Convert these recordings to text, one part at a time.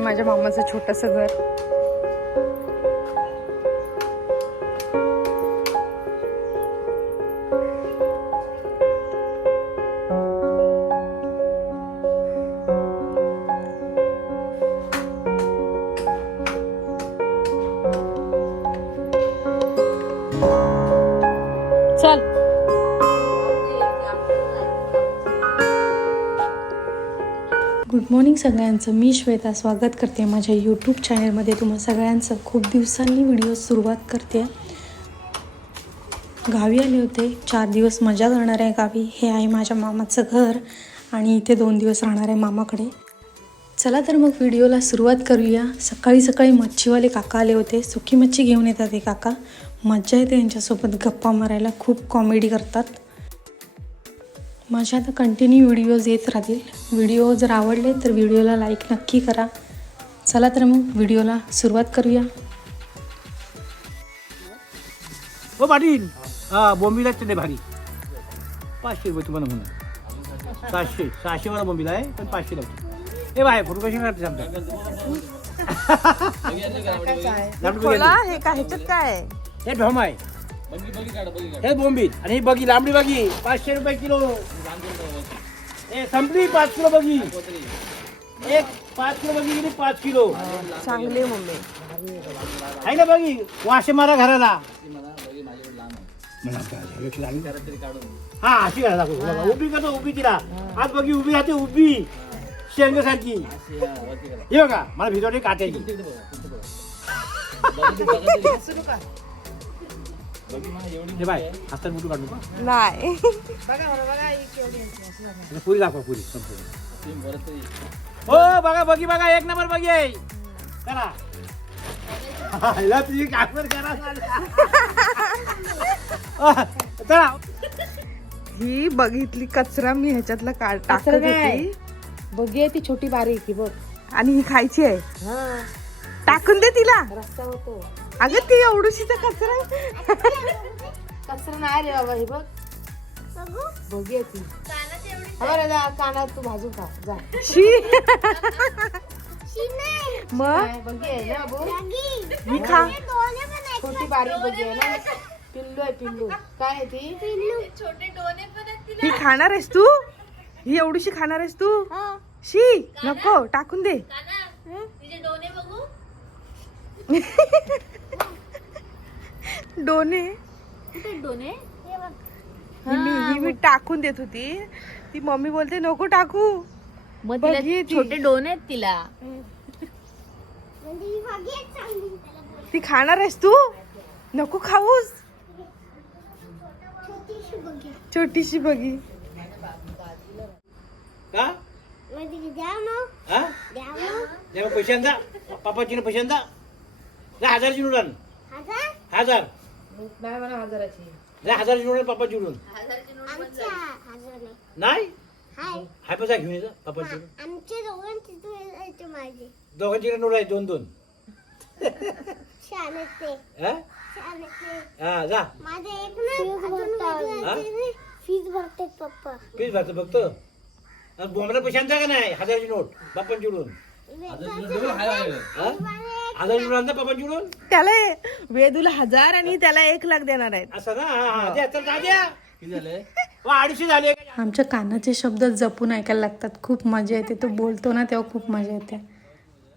आहे माझ्या मामाचं छोटंसं घर. मॉर्निंग सगळ्यांचं. मी श्वेता स्वागत करते माझ्या यूट्यूब चॅनलमध्ये तुम्हा सगळ्यांचं खूप दिवसांनी व्हिडिओ सुरुवात करते. गावी आले होते. चार दिवस मजा करणार आहे गावी. हे आहे माझ्या मामाचं घर आणि इथे दोन दिवस राहणार आहे मामाकडे. चला तर मग व्हिडिओला सुरुवात करूया. सकाळी सकाळी मच्छीवाले काका आले होते. सुकी मच्छी घेऊन येतात हे काका. मज्जा येते यांच्यासोबत गप्पा मारायला. खूप कॉमेडी करतात. माझ्या आता कंटिन्यू व्हिडिओज येत राहतील. व्हिडिओ जर आवडले तर व्हिडिओला लाईक नक्की करा. चला तर मग व्हिडिओला सुरुवात करूया. हो पाटील. हा बोंबीला ते भारी. पाचशे रुपये तुम्हाला म्हणून. सहाशे सहाशे वाला बोंबीला आहे पण पाचशे लागतो हे बाय फोटो कशी काढते खोला हे ह्याच्यात काय आहे? हे ढोम आहे. हे बोंबील. आणि ही बगी लांबडी बगी पाचशे रुपये किलो. हे संपली पाच किलो बगी एक पाच किलो बगी गेली पाच किलो. चांगली मम्मी आहे ना बगी वाशे मारा घराला. हा अशी घरा दाखव. बघा, उभी करतो उभी तिला. आज बघी उभी राहते उभी. शेंगसारखी. हे बघा मला भिजवते काट्याची. हे बाय हातात काढू का नाही. आता पुरी दाखवा पुरी संपूर्ण. हो बघा बघी बघा एक नंबर बघी आहे. करा हिला तुझी करा. अह, चला. ही बघितली कचरा मी ह्याच्यातला काढ टाकत कचरा नाही. होती बघी ती छोटी बारीक की बघ. आणि ही खायची आहे. टाकून दे तिला. रस्ता होतो. अगं ती एवढीशीचा कचरा आहे. कचरा नाही रे बाबा हे बघ. बघी आहे ती बरं जा कानात तू भाजून खा जा. शी. मग बघी ना मी खा. छोटी बारीक बघी आहे ना. पिल्लू आहे पिल्लू. काय आहे ती? ही खाणार आहेस तू? ही एवढीशी खाणार आहेस तू? शी नको टाकून दे. डोने ही मी ही मी टाकून देत होती. ती मम्मी बोलते नको टाकू. मग तिला ही ती. छोटे डोन आहेत तिला. ती खाणार आहेस तू? नको खाऊस. छोटीशी बघी. का? हा? द्या मग. पैसे आणजा पापाची पैसे आणजा जा हजारची नोट आण हजार. नाही म्हणा हजाराची नोट नाही? हाय. पैसा घेऊन. आमच्या दोघांची तू यायचे माझे दोघांची नोट आहे दोन दोन. छान ते. हा? छान ते. हा जा. माझे एक ना फीज भरते पप्पा. प्लीज भरतो बघतो आणि पैसे आणता का नाही? हजारची नोट. पापांची उडून? आणता त्याला वेदूला हजार आणि त्याला एक लाख देणार आहेत. असं ना? हा हा द्या चल जा द्या वा, अडीचशे झाले. आमच्या कानाचे शब्द जपून ऐकायला लागतात. खूप मजा येते. तो बोलतो ना तेव्हा खूप मजा येते.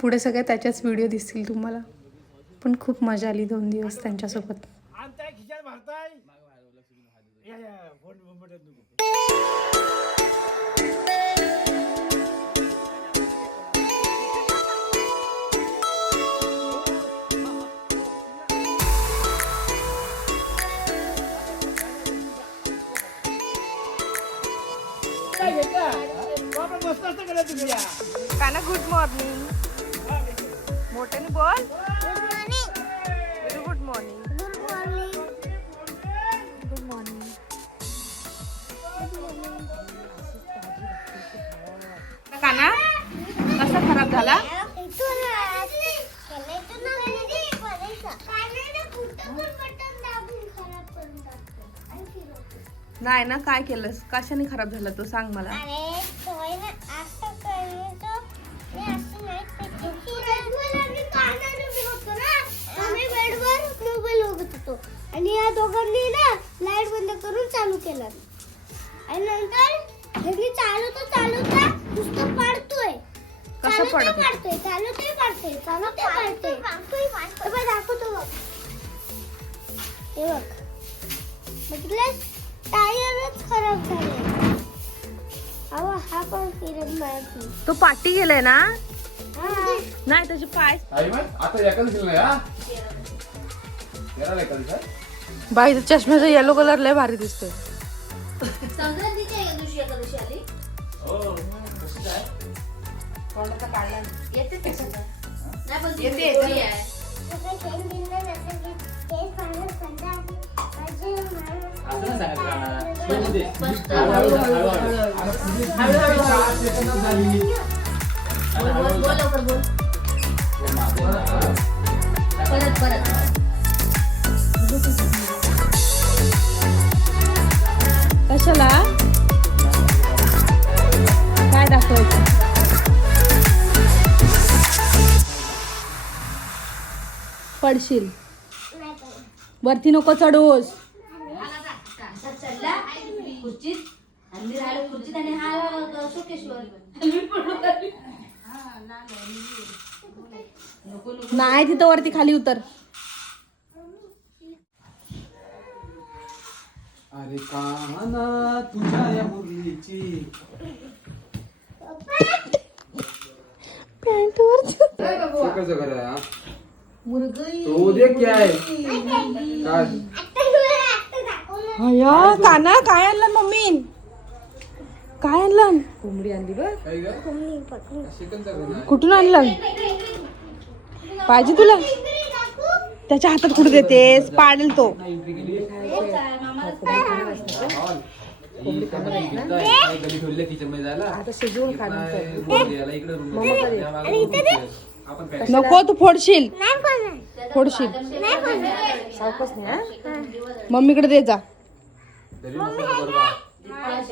पुढे सगळे त्याच्याच व्हिडिओ दिसतील तुम्हाला. पण खूप मजा आली दोन दिवस त्यांच्यासोबत. आणताय खिशात भरताय. या, या, फोन बोंबटत नको. नाही ना काय केलंस? कशाने खराब झाला तो? सांग मला. आणि या दोघांनी ना लाइट बंद करून चालू केला. आणि नंतर ह्यांनी चालू तर चालू तर पाडतोय. कसं पाडतोय? चालू ते पाडतोय चालू ते पाडतोय. दाखवतो बघ. हे बघ. बघितलंस? टायरच खराब झाले. अहो हा पण फिरत नाही. तो पाठी गेलाय ना? हा. नाही त्याचे पाय आई मग आता नाही हा? एकादशी आहे? बाई चष्म्याचा येलो कलर लय भारी दिसतोय. जसं कशाला? काय दाखवत पडशील. वरती नको चढूस. पुढे सहा सेकंदात झाली. कशाला काय दाखवायचं पडशील नाही नको तिथं वरती खाली उतर. अरे काना तुझ्या या मुरलीची पॅन्ट करा तो दे क्या काना काय आणलं मम्मी काय आणलं? कोंबडी आणली बघ. कुठून आणलं? पाहिजे तुला? त्याच्या हातात कुठे देतेस? पाडेल तो. नको तू फोडशील. नाही करणार. फोडशील. नाही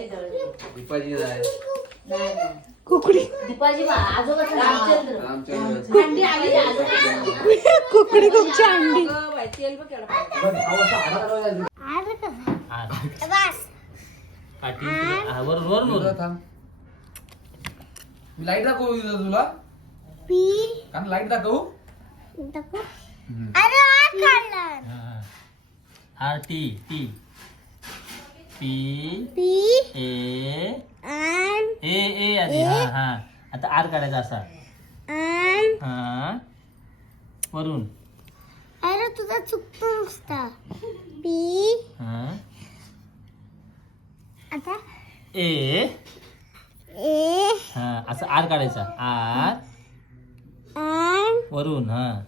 करणार. मम्मीकडे दे जा तरी मस्त बरोबर दीपाजी आहे कुकडी रामचंद्र कुकडी कुकची अंडी. आलं वर वर वर थांब. लाइट दाखवू तुला. पी. कारण लाइट दाखवू. हा. हा T T. P. P A आन ए ए आधी हा हा आता आर काढायचा असा. आन हा. वरून. अरे तुझा चुकतो नुसता. हा. आता? ए. ए हा असं आर काढायचा. आर. आन वरून हा.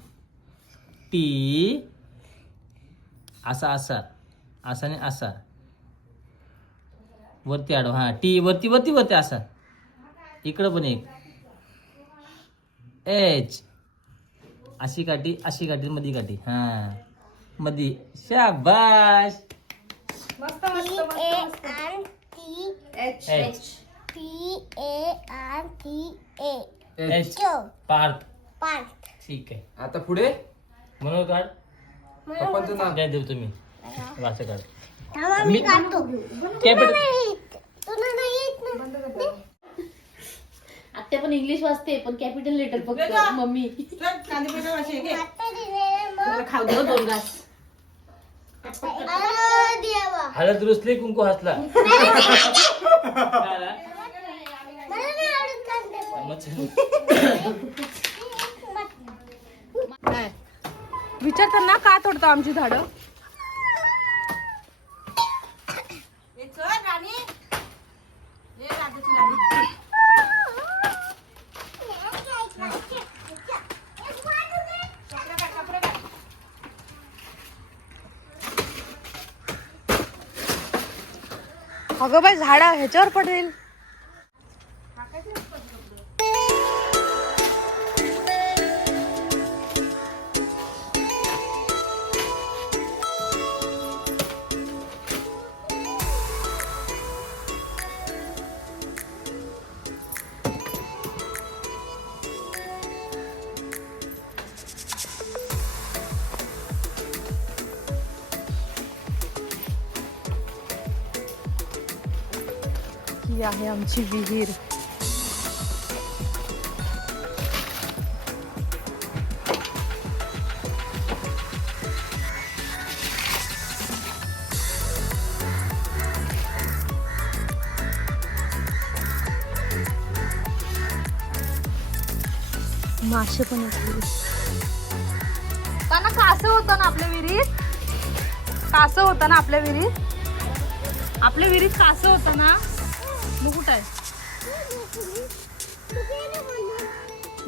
टी असा असा. असाने असा. वरती आडवा हा. टी वरती वरती वरती असा. इकडं पण एक. एच अशी काठी अशी काठी मधी काठी. हा. मधी. शाबाश H P A T A H Parth. ठीक आहे. आता पुढे? म्हणून काढ पप्पांचं नाव. द्या देऊ तुम्ही. वाचं काढ. मी काढतो. कॅपिटल नाही येत. तुला नाही येत ना. आत्या पण इंग्लिश वाचते पण कॅपिटल लेटर फक्त मम्मी. मग खाऊ दे दोन घास. अरे देवा हळद रुसले कुंकू हसला. मला नाही आवडत कांदे. विचारताना का तोडतो आमची झाडं? अगं बाई झाडं ह्याच्यावर पडेल. आहे आमची विहीर. मासे पण येतील त्यांना कासं होतं ना आपल्या विहिरीत? कासं होतं ना आपल्या विहिरीत? आपल्या विहिरीत कासं होतं ना? मग कुठं आहे?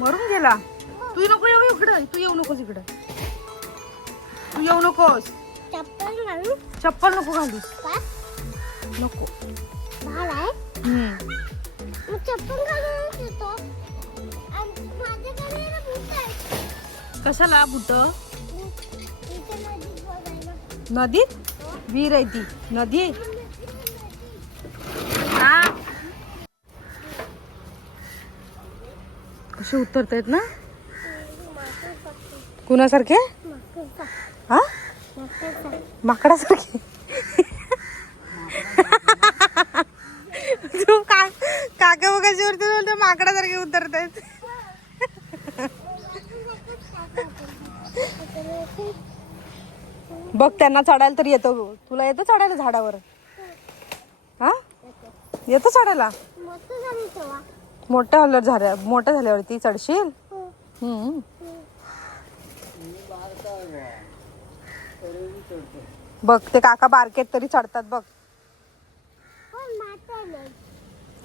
मरून गेला. तू नको येऊ इकडं. तू येऊ नकोस इकडं. तू येऊ नकोस. चप्पल घालू. चप्पल नको घालूस. का नको. कशाला बुट नदीत नदीत? विहीर आहे ती. नदी. हा. कसे उतरतायत ना? कुणासारखे? हा? माकडासारखे. तू का काका वगैरे वरती बोलतो माकडासारखे उतरतायत. बघ त्यांना चढायला तर येतो तुला येतो चढायला झाडावर? हा? येतो चढायला? मोठ्या हॉलर झाल्या मोठ्या झाल्यावरती चढशील? हम्म. बघ ते काका बारकेत तरी चढतात बघ. म्हातारे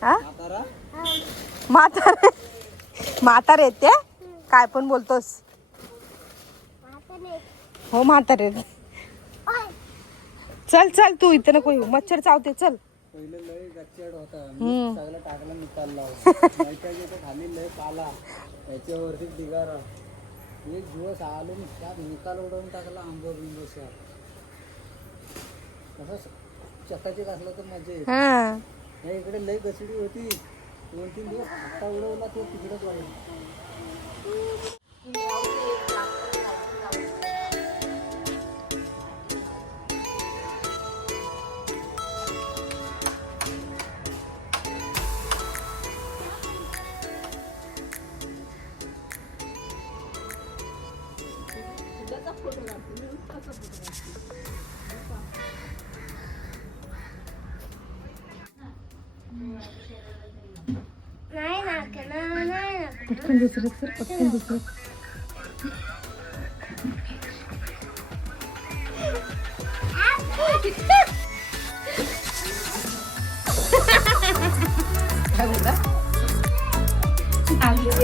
हा? म्हातारे. म्हातारे आहेत ते? काय पण बोलतोस. हो म्हातारे चल चल तू इथं नको येऊ. मच्छर चावते चल. पहिले लय गच्चड होता. सगळं टाकलं निकालला खाली लय पाला. त्याच्यावरती ढिगारा एक दिवस आलो मी त्यात निकाल उडवून टाकला आंब बिंब सर कसं चकाचक असलं तर मजा येते. हा. या इकडे लय गचडी होती. दोन तीन दिवस आता उडवला तो तिकडेच वाढला ना पटकन दुसरं कर पटकन दुसरं आणि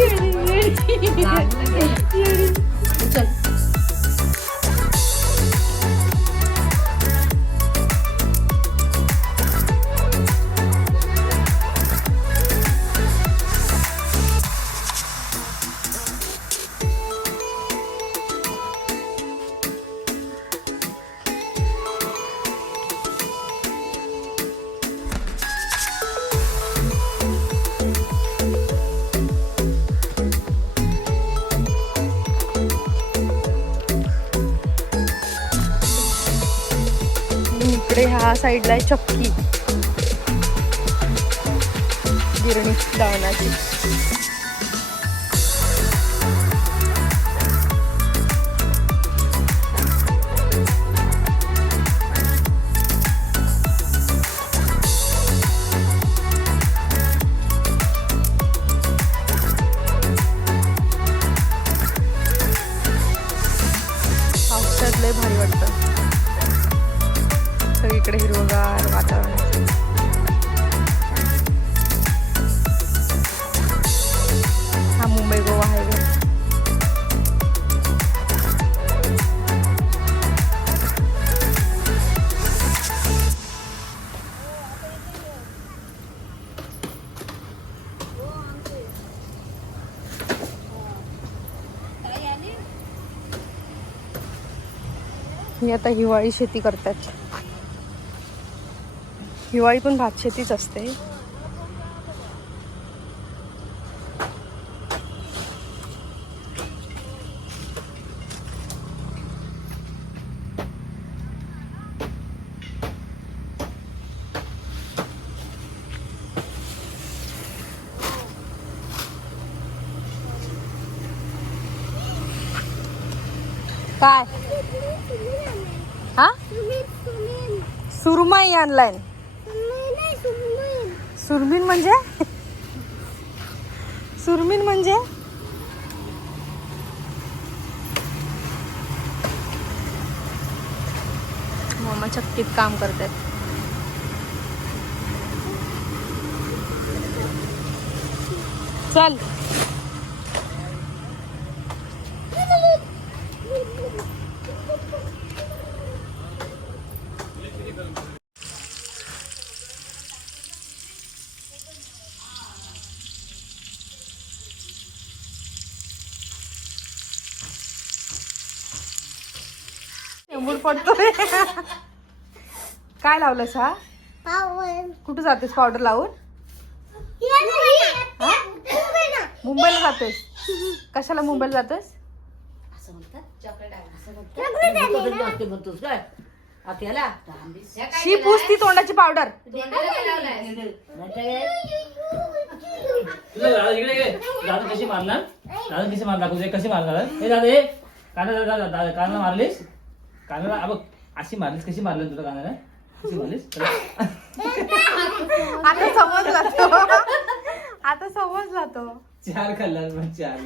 ह्या साईडला आहे चक्की. गिरणी दावणाची ही आता हिवाळी शेती करतात हिवाळी पण भात शेतीच असते. काय? हा? सुरमई आणलाय. सुरमीन म्हणजे? सुरमीन म्हणजे? मम्मा चक्कीत काम करते चल. एवढं पडतोय. काय लावलंस हा? कुठं जातेस पावडर लावून? मुंबईला जातोस? कशाला मुंबईला जातोस? शी पुसती तोंडाची पावडर. दादा इकडे ये. दादा कशी मारणार? दादा कशी मारणार? दाखवते कशी मारणार? हे दादा हे काना दादा दादा मारलीस? कानाला अ बघ अशी मारलीस कशी मारली तुला कानाला? कशी मारलीस? आता समजला तो. आता समजला तो. चार खाल्ला चार